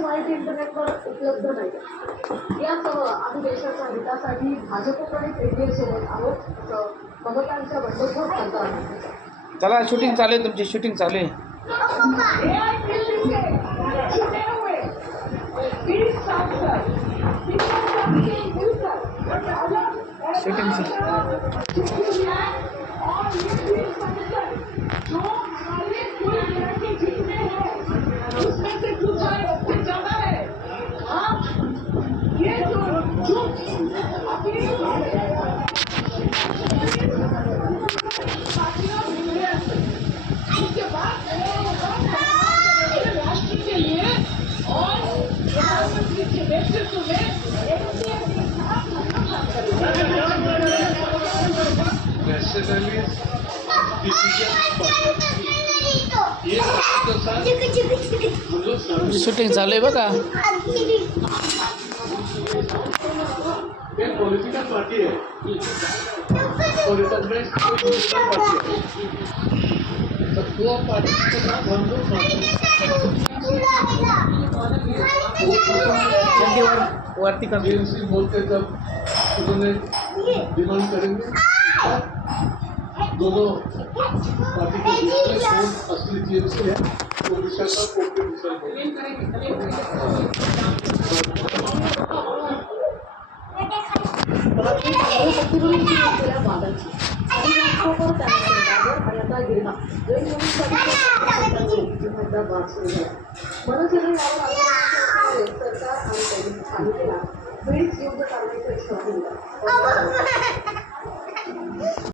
माहिती इंटरनेटवर उपलब्ध नाही. यासह आम्ही देशाच्या हितासाठी भाजपकडे पेटीएम सोबत आहोत असं ममतांच्या बंडखोर करतात. चला शूटिंग चालू आहे, तुमची शूटिंग चालू आहे. शूटिंग शूटिंग चालू आहे बघा. पॉलिटिकल पार्टी है और इधर में दो पार्टी हम लोग वरती कमी बोलते जब उन्होंने डिमांड करेंगे दोनों पार्टी के असली टीएमसी है तो विशाखा कोर्ट सरकार आणि